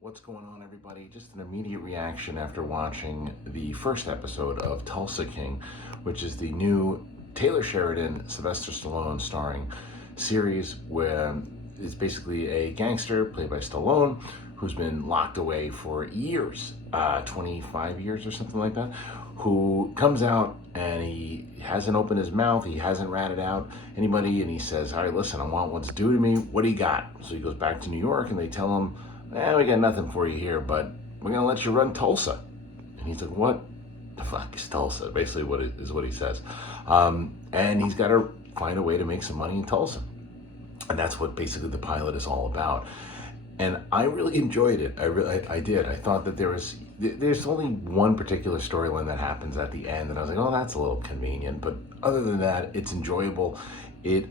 What's going on, everybody? Just an immediate reaction after watching the first episode of Tulsa King, which is the new Taylor Sheridan, Sylvester Stallone starring series where it's basically a gangster played by Stallone who's been locked away for years, 25 years or something like that, who comes out and he hasn't opened his mouth, he hasn't ratted out anybody, and he says, all right, listen, I want what's due to me, what do you got? So he goes back to New York and they tell him, we got nothing for you here, but we're gonna let you run Tulsa. And he's like, what the fuck is Tulsa? Basically what he says. And he's got to find a way to make some money in Tulsa. And that's what basically the pilot is all about. And I really enjoyed it. I did. I thought that there's only one particular storyline that happens at the end, and I was like, oh, that's a little convenient. But other than that, it's enjoyable.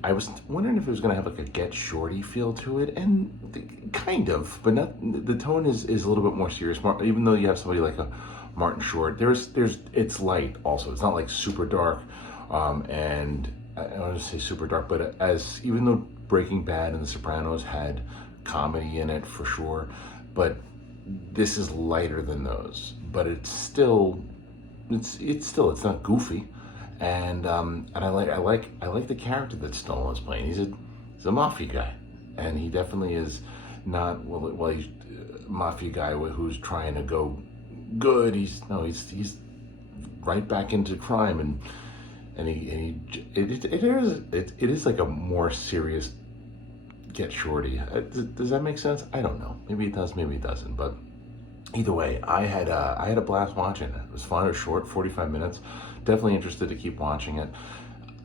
I was wondering if it was going to have like a Get Shorty feel to it, and kind of, but not. The tone is a little bit more serious. Even though you have somebody like a Martin Short, it's light also. It's not like super dark, and I don't want to say super dark, but even though Breaking Bad and The Sopranos had comedy in it for sure, but this is lighter than those. But it's not goofy. And I like the character that Stallone is playing. He's a mafia guy, and he definitely is not he's a mafia guy who's trying to go good. He's right back into crime, and it is like a more serious Get Shorty. Does that make sense? I don't know. Maybe it does. Maybe it doesn't. But either way, I had a blast watching it. It was fun. It was short, 45 minutes. Definitely interested to keep watching it.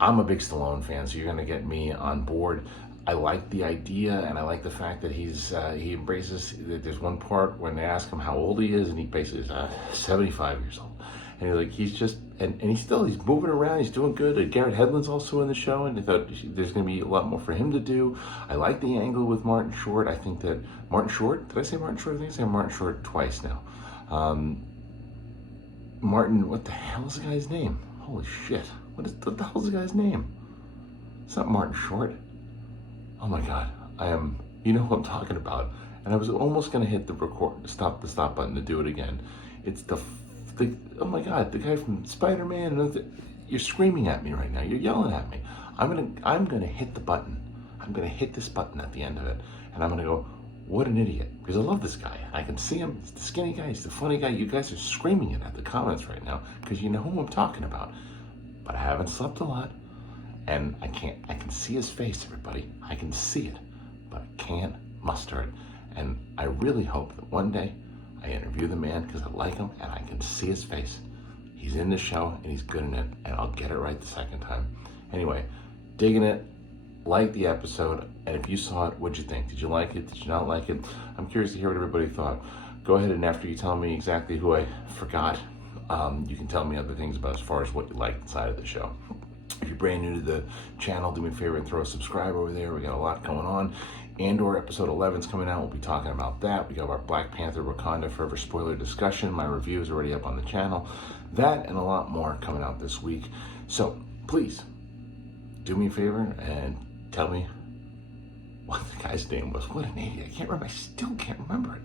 I'm a big Stallone fan, so you're going to get me on board. I like the idea, and I like the fact that he embraces. There's one part when they ask him how old he is, and he basically is 75 years old. And he's moving around, he's doing good. Garrett Hedlund's also in the show, and I thought there's going to be a lot more for him to do. I like the angle with Martin Short. I think that Martin Short, did I say Martin Short? I think I said Martin Short twice now. Martin, what the hell is the guy's name? Holy shit. What the hell is the guy's name? It's not Martin Short. Oh my God. You know who I'm talking about. And I was almost going to hit the stop button to do it again. It's oh my God, the guy from Spider-Man. You're screaming at me right now. You're yelling at me. I'm gonna hit the button. I'm gonna hit this button at the end of it. And I'm gonna go, what an idiot. Because I love this guy. I can see him. He's the skinny guy. He's the funny guy. You guys are screaming it at the comments right now because you know who I'm talking about. But I haven't slept a lot. And I can see his face, everybody. I can see it. But I can't muster it. And I really hope that one day I interview the man because I like him and I can see his face. He's in the show and he's good in it, and I'll get it right the second time. Anyway, digging it. Like the episode, and if you saw it, what'd you think? Did you like it? Did you not like it? I'm curious to hear what everybody thought. Go ahead, and after you tell me exactly who I forgot, you can tell me other things about as far as what you liked inside of the show. If you're brand new to the channel, do me a favor and throw a subscribe over there. We got a lot going on. Andor episode 11 is coming out. We'll be talking about that. We got our Black Panther Wakanda Forever spoiler discussion. My review is already up on the channel. That and a lot more coming out this week. So please do me a favor and tell me what the guy's name was. What an idiot. I still can't remember it.